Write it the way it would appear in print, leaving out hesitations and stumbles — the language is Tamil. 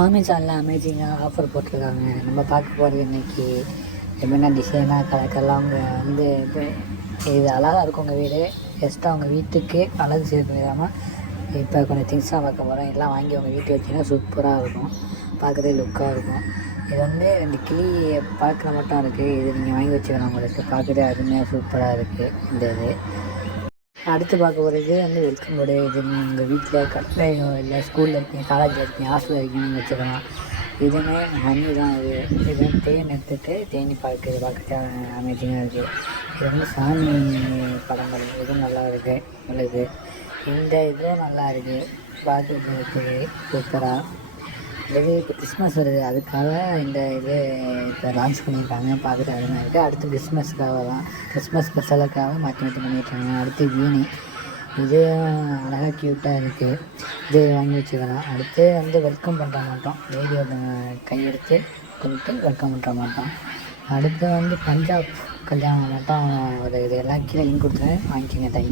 அமேசானில் அமேசிங்காக ஆஃபர் போட்டிருக்காங்க. நம்ம பார்க்க போகிறது இன்றைக்கி எப்படின்னா டிசைனாக கலக்கலாம். அவங்க வந்து இது அழகாக இருக்கும் உங்கள் வீடு. ஜஸ்ட்டு அவங்க வீட்டுக்கு அழகு சேர்க்கும் விதமாக இப்போ கொஞ்சம் திங்ஸ்லாம் பார்க்க போகிறோம். எல்லாம் வாங்கி அவங்க வீட்டுக்கு வச்சிங்கன்னா சூப்பராக இருக்கும், பார்க்குறதே லுக்காக இருக்கும். இது வந்து இந்த கிளி பார்க்குற மட்டும் இருக்குது. இது நீங்கள் வாங்கி வச்சுக்கலாம், உங்களுக்கு பார்க்குறதே அருமையாக சூப்பராக இருக்குது. இந்த இது அடுத்து பார்க்க போகிறது வந்து வெல்கம் போர்டு. இது நீங்கள் உங்கள் வீட்டில் கடையிலையோ இல்லை ஸ்கூலில் இருக்கீங்க, காலேஜில் இருக்கீங்க, ஹாஸ்டலில் இருக்கீங்க, நீங்கள் வச்சுக்கலாம். இதுவுமே ஹனி தான். இது தேன் எடுத்துகிட்டு தேனி பார்க்க அமேசிங்காக இருக்குது. இது வந்து சாமி படங்கள், இதுவும் நல்லா இருக்குது உங்களுக்கு. இந்த இதுவும் நல்லா இருக்குது, பார்க்குறதுக்கு சூப்பராக. இது இப்போ கிறிஸ்மஸ் வருது, அதுக்காக இந்த இது இப்போ லான்ச் பண்ணியிருக்காங்க. பார்க்குறது அதுதான் இருக்குது. அடுத்து கிறிஸ்மஸ்க்காக தான், கிறிஸ்மஸ் ஸ்பெஷலுக்காக மாற்றி பண்ணியிருக்காங்க. அடுத்து வீணி, இது அழகாக க்யூட்டாக இருக்குது, இது வாங்கி வச்சுக்கலாம். அடுத்து வந்து வெல்கம் பண்ணுற மாட்டோம், லேடியோட கையெடுத்து கொடுத்து வெல்கம் பண்ணுற மாட்டோம். அடுத்து வந்து பஞ்சாப் கல்யாணம் மட்டும் ஒரு இது எல்லாம் கீழே லிங்க் கொடுத்துருவேன், வாங்கிக்கோங்க. தேங்க்யூ.